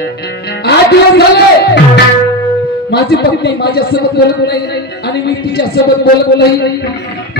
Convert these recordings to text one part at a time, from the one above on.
आठ दिवस झाले. माझी पत्नी माझ्या सोबत बोलत नाही आणि मी तिच्या सोबत बोलत नाही.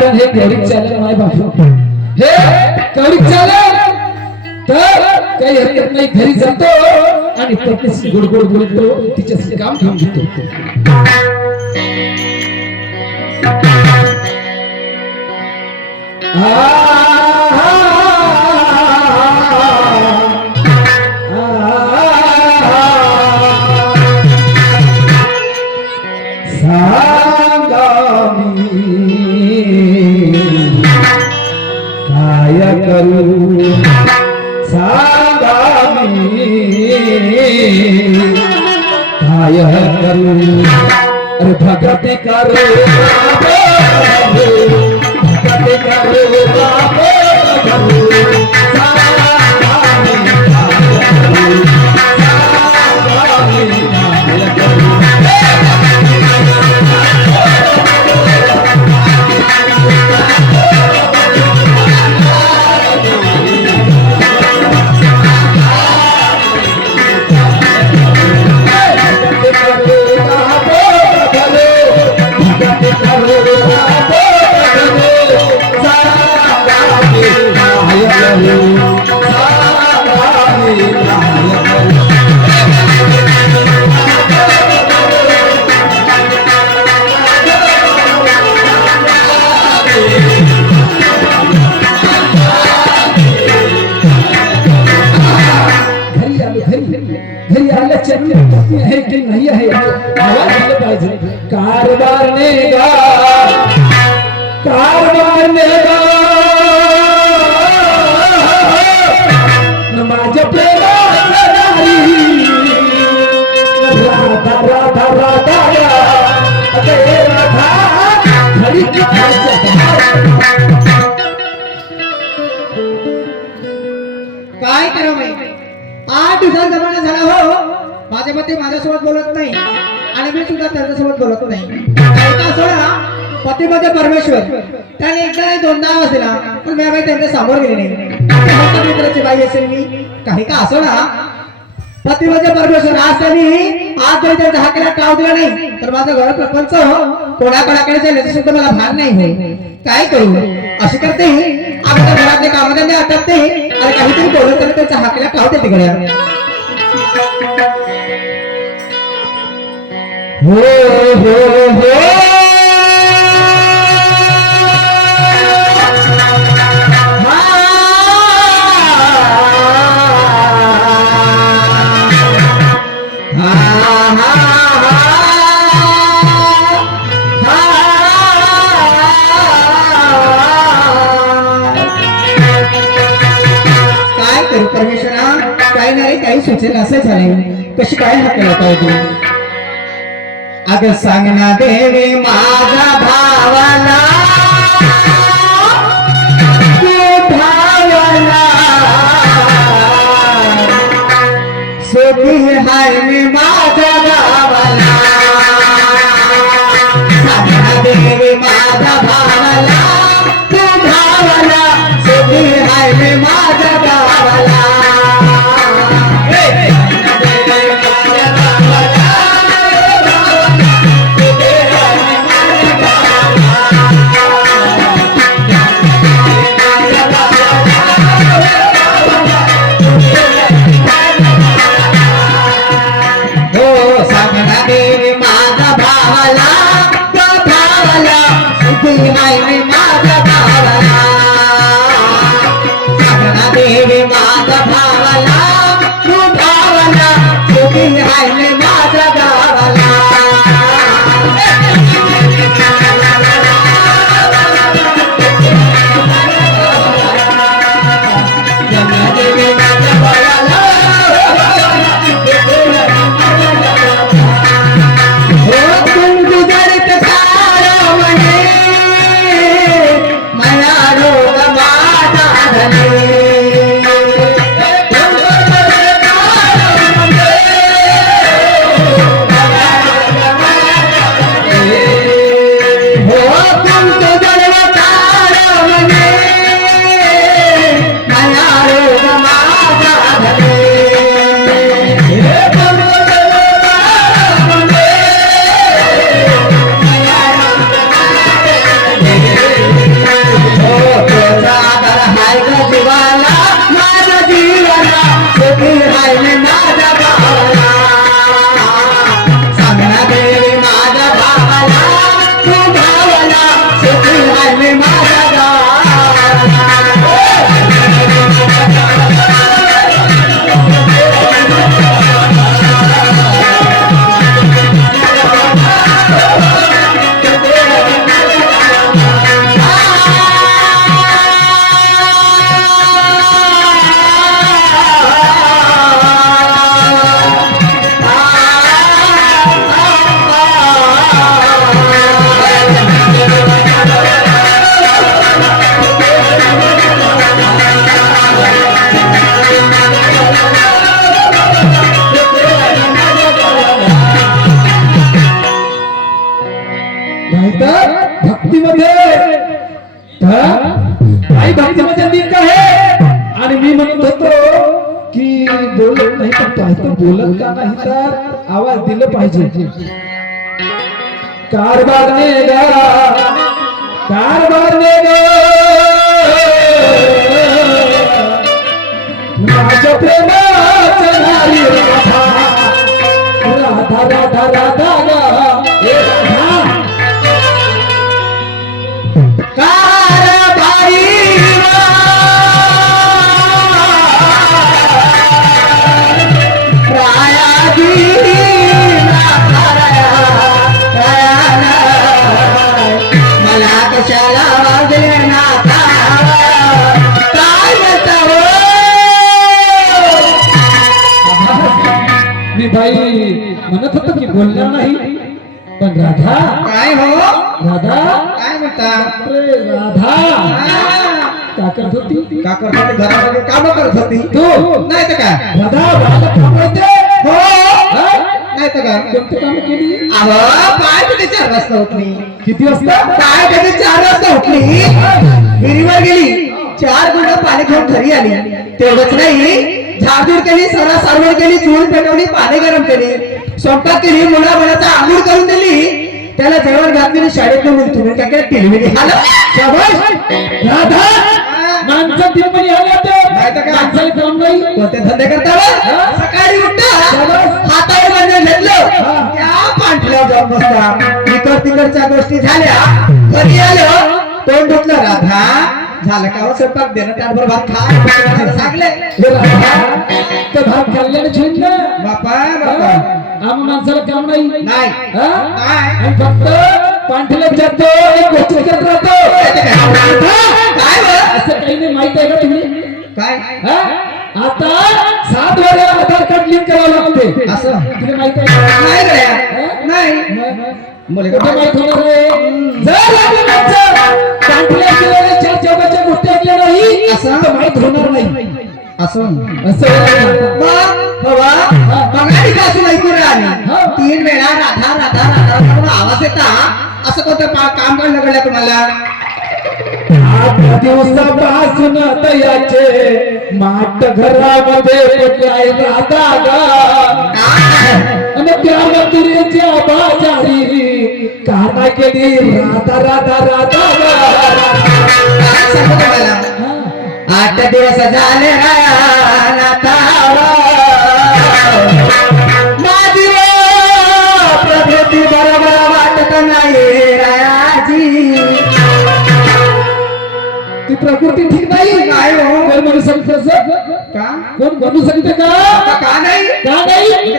पण हे घरी चालक नाही बाबा. हे गरीब चालक. तर काही हरकत नाही घरी जातो आणि पत्नीशी गोड बोलतो तिच्याशी काम घेऊन घेतो माया करू. सांगा काय करू. अरे भगत करू. भगत करू. ते माझ्यासोबत बोलत नाही. आणि मी सुद्धा त्यांच्यासोबत बोलत नाही. ऐका सोडा पतीमध्ये परमेश्वर. त्याने एकदा दोनदा आवाज दिला पण मी बाई त्यांच्यासमोर गेले नाही मित्राची बाई असेल मी? काही का असो ना? पतीमध्ये परमेश्वर आज त्यांनी आज जरी त्यांच्या हाकेला काव दिला नाही तर माझं घर प्रपंच हो. कोणाकोणाकडे जाईल याचं सुद्धा मला भान नाही होय काय करू? अशी करते आपल्या घरातले कामधंदे आटपते आणि काहीतरी बोलत तरी त्यांच्या हाकेला काव देते तिकडे हो हो हो काय करू परमेश्वरा? काय नाही काही सुचेल असं झालंय. कशी काय हाकेला काव देऊ अग सांग देवी माझा भावाला. तू भावाला. सोबी हाय मी बोलत का तर आवाज दिलं पाहिजे. कारभार ने कारभार ने माझ्या प्रेमाचं राधा राधा राधा. राधा? काय हो? राधा? काय म्हणता? राधा. का करत होती? का करत होती? घरामध्ये काम करत होती? तू? नाही तर काय? राधा राधा थांबवते हो. हा? नाही तर काय? कोणती काम केली? अहो काय कधी चार वाजता उठली? किती वाजता? काय चार वाजता उठली? विहिरीवर गेली. चार गुंड पाणी घेऊन घरी आली. तेवढंच नाही झाडझूड केली सरा सारवड केली चूल पेटवली पाणी गरम केली. स्वयंपाक केली मुला मुलाचा आंघोळ करून दिली. त्याला जेवण घातली शाळेत नेऊन तुम्ही काय टेलिव्हिजन आलं शाबास! राधा! माणसं तिरपणी आले होते नाही तर काय? माणसाला काम नाही. कोणते धंदे करता? सकाळी उठता हातावर म्हणजे घेतलं. त्या पांढऱ्या जाऊन इकड तिकडच्या गोष्टी झाल्या. घरी आलो? तोंड धुतलं राधा. झालं का हो? स्वयंपाक देणं त्याबरोबर भात खा. सांगले. तर भात खाल्ल्याने छंद बापा बापा. आम्हा माणसाला काम नाही. नाही? काय आणि फक्त पांढऱ्याला जातो एक गोष्ट करत राहतो. काय? असं काही नाही माहीत आहे का तुम्ही? काय? आता सात वेळेला आधार कार्ड लिंक करावं लागते. असं? तुला माहीत आहे? नाही नाही. मग- मुले कुठे माहीत होणार आहे? जर आपली माणसं पांढऱ्या केलेल्या चार चौकाच्या गोष्टी ऐकल्या नाही असं? तर माहीत होणार नाही. असं? असं बाबा ऐकून राहिली तीन वेळा राधा राधा राधा आवाज येता. असं कोणतं काम लागलं तुम्हाला? दिवसापासून तयाचे माट घरामध्ये पडलाय राधा गा आणि त्या मथुरेच्या बाजारी काना केली राधा राधा राधा आठ दिवस झाले माझी प्रकृती ठीक नाही. काय हो? म्हणू असं? का? कोण म्हणू सांगते का? का नाही? का नाही?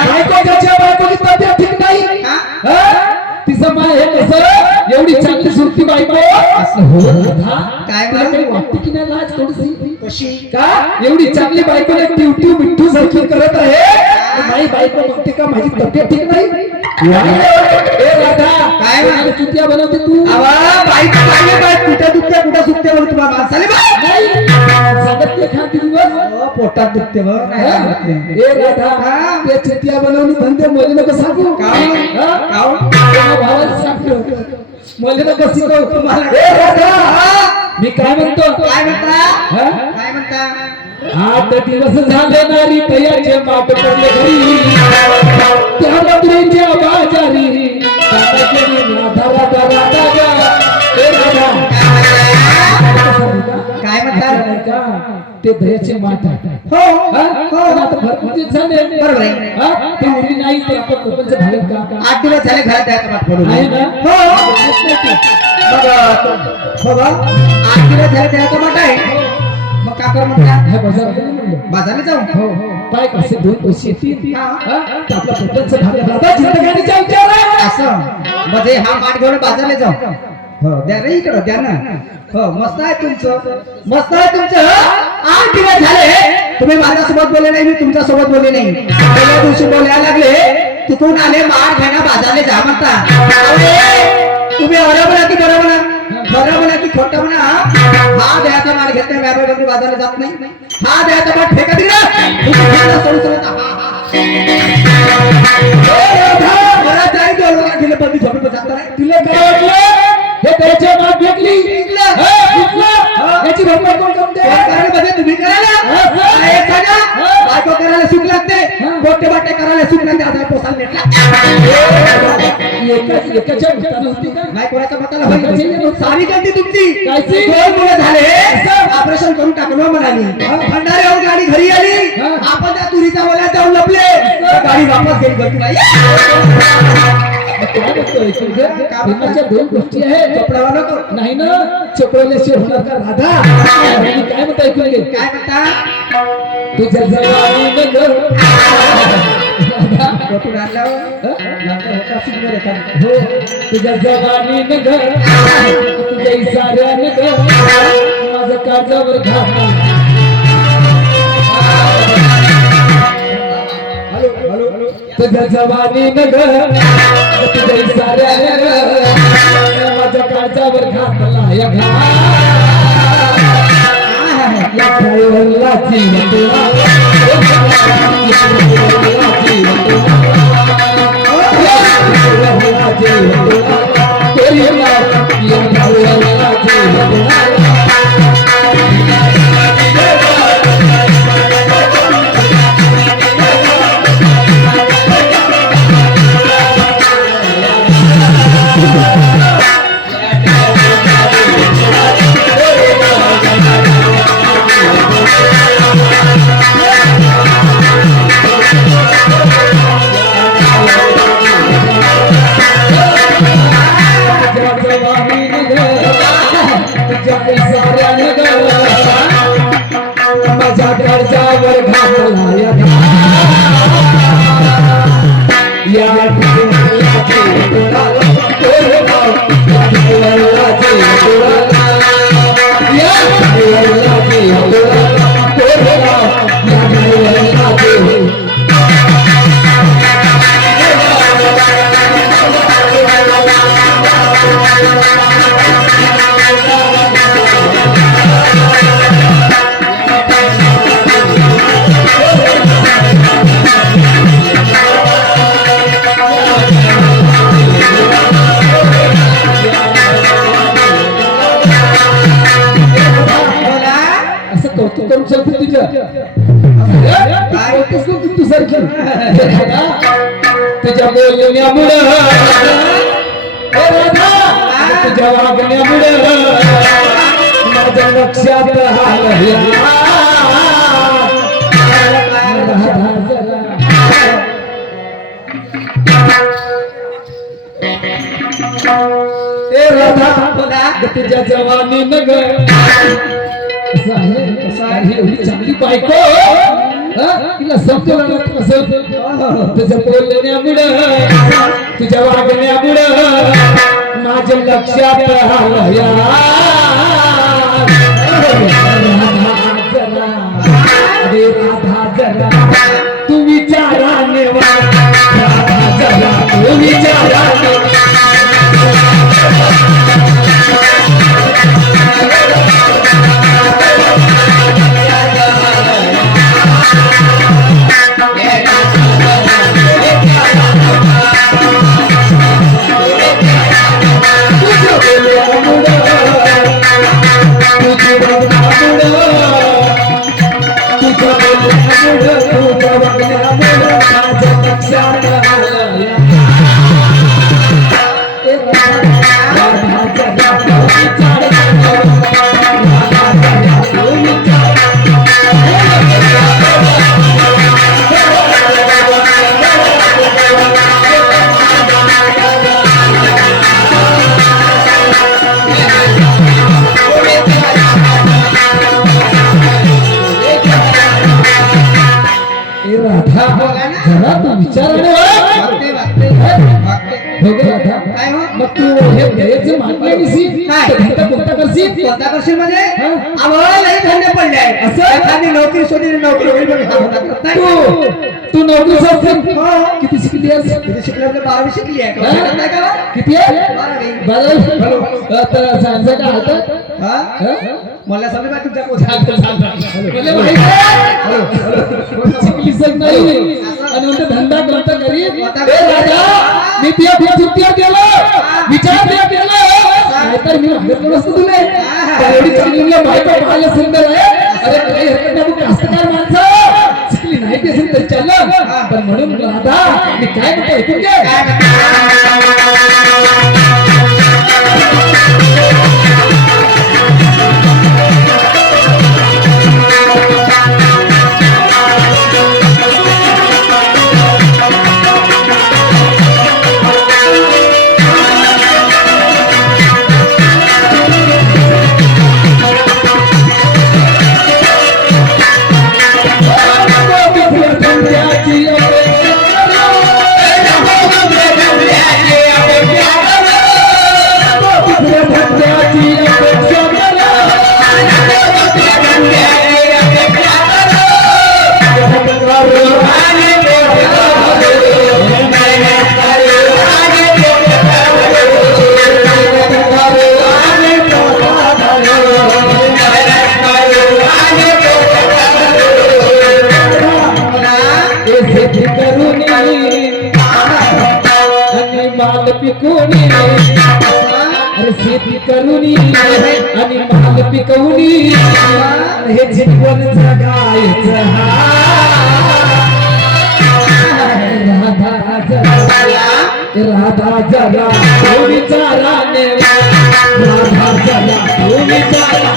बायको बायकोची तब्येत ठीक नाही? तिचं माय हे कसं? एवढी चांगली सुरती बायको. हो? काय वाटते की नाही लाज थोडीशी? कशी? का? एवढी चांगली बायको ट्यू ट्यू मिठ्ठू सारखी करत आहे. माझी बायको बघते का माझी तब्येत ठीक नाही? काय कोणाला चुतिया बनवते तू? आवा बाई चांगले बाई. कुठे दुखते कुठे सुटते तुम्हाला माणसाले खाती दिवस. पोटात दुखते बरं काय सांगत नाही. ए राधा हा? ते चितिया बनवली धंदे मला नको सांगू. का? हा? का? तुझ्या भावाला सांगतो. मला नको शिकव. तुम्हाला. ए राधा हा? मी काय म्हणतो? काय म्हणता? हा? काय म्हणता? आठ दिवस झाले नारी तयाचे माट पडले घरी. त्या मधुरेच्या बाजारी. काय म्हणतात ते दह्याचे माठ हो हा? हो पण आता भरपूर दिवस झाले बरोबर आहे. हा? ते मुली नाही आपण लोकांचं भागत का आठ दिवस झाले घरात द्यायचा पाठ पडून आहे ना? हो ते. मग अं, हो बा आठ दिवस झाले द्यायचा पाठ आहे म्हणतात ह्या बाजारात बाजारला जाऊ. हो हो. काय कसे दोन पैसे येतील? हा. तर आपल्या पोटाचं भागत राहता जिंदगानीचा विचार आहे असं. म्हणजे हा पाठ घेऊन बाजारला जाऊ. हो द्या रे इकडं द्या ना. हो मस्त आहे तुमचं. मस्त आहे तुमचं आठ दिवस झाले. तुम्ही माझ्यासोबत बोलले नाही मी तुमच्यासोबत बोलले नाही. पहिल्या दिवशी बोलायला लागले तिथून आले मार खायला बाजारला जा म्हणता. अरे, तुम्ही बरोबर की बरोबर बरोबर आहे की खोटं म्हणा हा? द्यायचा माल घेत नाही व्यापारी बंदी बाजारला जात नाही. हा जाई दोन लाख दिले. तुला हे त्याच्या माग भेटली. याची भरपाई कोण करते पाहिजे? तुम्ही करायला? हा. हा. हा. बायको करायला सुख लागते हा. मोठे बाटे करायला सुख लागते आता पोसाला नाही कोणाच्या मताला होईल सारी गलती तुमची? दोन मुलं झाले? ऑपरेशन करून टाकलं म्हणाली हा. भंडाऱ्यावर गाडी घरी आली हा. आपण त्या तुरीच्या वल्यात जाऊन लपले गाडी वापस गेली गलती नाही प्रेमाच्या दोन गोष्टी आहेत कपड्यावर नको. नाही ना चपळल्याशिवाय होणार का राधा? काय म्हणता ऐकून घे. काय म्हणता? तुझ्या हो तुझ्या जवानी नगर. तुझ्या इशाऱ्या नगर. माझं काळजावर घात तुझ्या जवानी नगर. तुझ्या इशाऱ्या माझ्या काळजावर घातला या बोला तू सारखी तुझ्या बोलण्यामुळं राधा, तुझ्या वागण्यामुळं माझ्या लक्षात आलं राधा. राधा तुझ्या जवानी नग असं आहे कसं आहे एवढी चांगली बायको? तिला समजलं ना कसं तुझं बुड तुझ्या वागण्या बुड माझ्या लक्षात आलं नाही. तू तू नोकरी सोडशील. किती शिकली आहेस किती शिकलं म्हणजे बारावी शिकली आहे का? हा? शिकत नाही का बा? किती आहे बारावी. बारावी आता सांगता का आता हा? हं? मला समजा तुमच्या पोटात. मला माहीत आहे. तू शिकलीस नाही आणि म्हणते धंदा कोणता करी राजा मी तुझ्या तुझ्या सुट्ट्या केलं विचार तुझ्या केलं नाहीतर मी मागितलं नसतं तुला तर एवढी चांगली मुलं बायको पाहायला सुंदर आहे अरे काही हरकत नाही तू कास्तकार माणसं माहिती असेल तरी चाललं पण म्हणून राधा मी काय म्हणतो ऐकून घ्या पिकवणी हे जीवन जगायचं राधा जरा राधा जरा विचाराने राधा जरा विचारा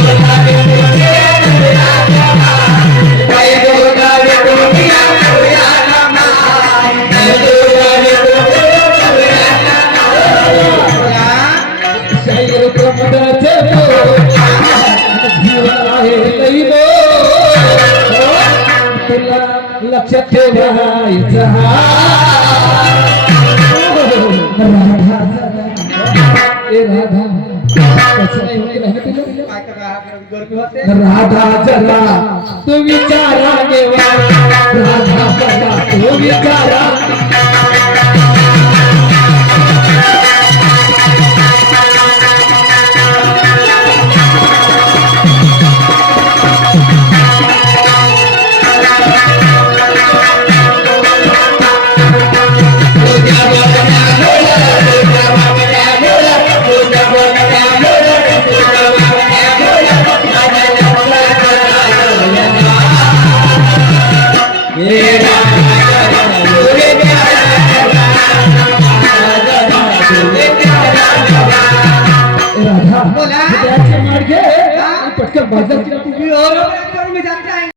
Yeah. राधा जरा तू विचारा देवा राधा जरा तू विचारा